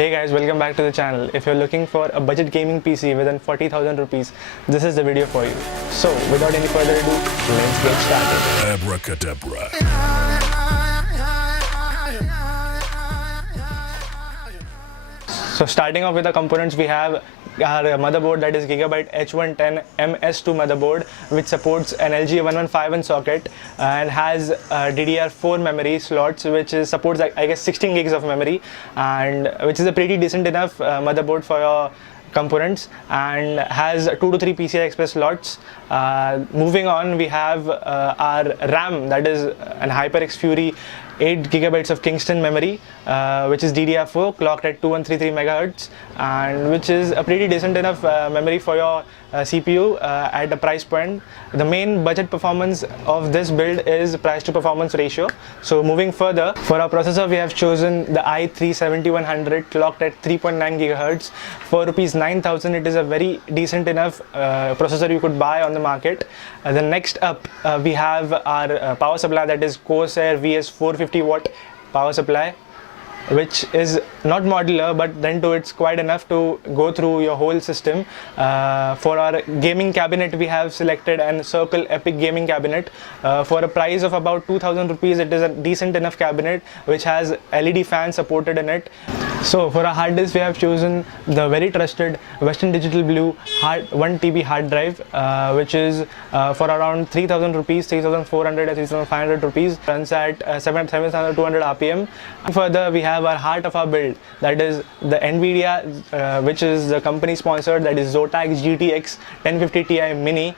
Hey guys, welcome back to the channel. If you're looking for a budget gaming PC within 40,000 rupees, this is the video for you. So, without any further ado, let's get started. Abracadabra. So starting off with the components, we have our motherboard, that is Gigabyte H110 MS2 motherboard, which supports an LG1151 socket and has DDR4 memory slots, which supports I guess 16 gigs of memory, and which is a pretty decent enough motherboard for your components, and has 2 to 3 PCI Express slots. Moving on, we have our RAM, that is an HyperX Fury 8 gigabytes of Kingston memory, which is DDR4 clocked at 2133 megahertz, and which is a pretty decent enough memory for your CPU at a price point. The main budget performance of this build is price to performance ratio. So moving further, for our processor we have chosen the i3-7100 clocked at 3.9 gigahertz. For rupees 9,000 it is a very decent enough processor you could buy on the market. The next up we have our power supply, that is Corsair VS 450 watt power supply, which is not modular, but then too it's quite enough to go through your whole system. For our gaming cabinet, we have selected an Circle Epic gaming cabinet. For a price of about 2,000 rupees, it is a decent enough cabinet which has LED fans supported in it. So for our hard disk, we have chosen the very trusted Western Digital Blue 1 TB hard drive, which is for around 3,000 rupees, 3,400 or 3,500 rupees, runs at 7,200 RPM. Further, we have our heart of our build, that is the NVIDIA, which is the company sponsored, that is Zotac GTX 1050 Ti Mini,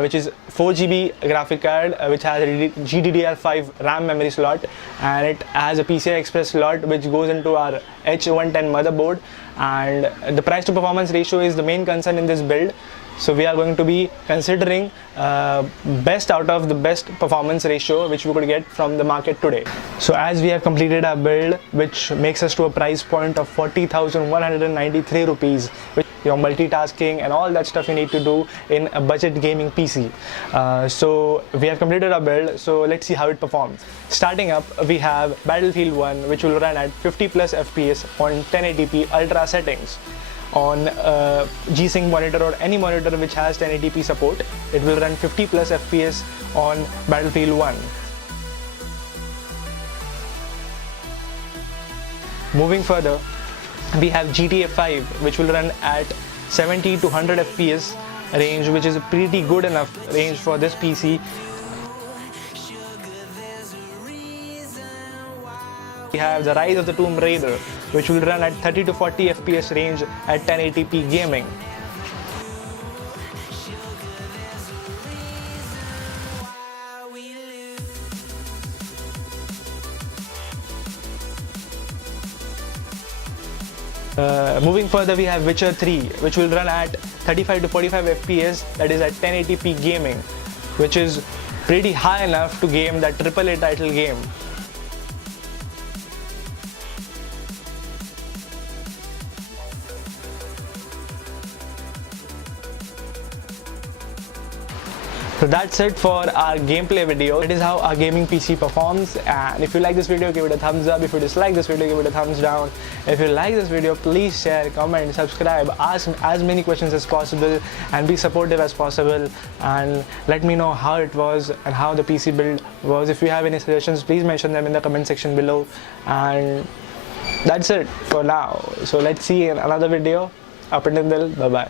which is 4GB graphic card, which has a GDDR5 RAM memory slot, and it has a PCI Express slot which goes into our H110 motherboard. And the price to performance ratio is the main concern in this build, so we are going to be considering best out of the best performance ratio which we could get from the market today. So as we have completed our build, which makes us to a price point of 40,193 rupees, which your multitasking and all that stuff you need to do in a budget gaming PC. So we have completed our build, so let's see how it performs. Starting up, we have Battlefield 1, which will run at 50 plus FPS on 1080p ultra settings. On G-Sync monitor or any monitor which has 1080p support, it will run 50 plus FPS on Battlefield 1. Moving further, we have GTA 5, which will run at 70 to 100 FPS range, which is a pretty good enough range for this PC. We have the Rise of the Tomb Raider, which will run at 30 to 40 FPS range at 1080p gaming. Moving further, we have Witcher 3, which will run at 35 to 45 FPS, that is at 1080p gaming, which is pretty high enough to game that AAA title game. So that's it for our gameplay video. That is how our gaming PC performs, and if you like this video, give it a thumbs up. If you dislike this video, give it a thumbs down. If you like this video, please share, comment, subscribe, ask as many questions as possible, and be supportive as possible, and let me know how it was and how the PC build was. If you have any suggestions, please mention them in the comment section below. And that's it for now. So let's see in another video. Up until then, bye bye.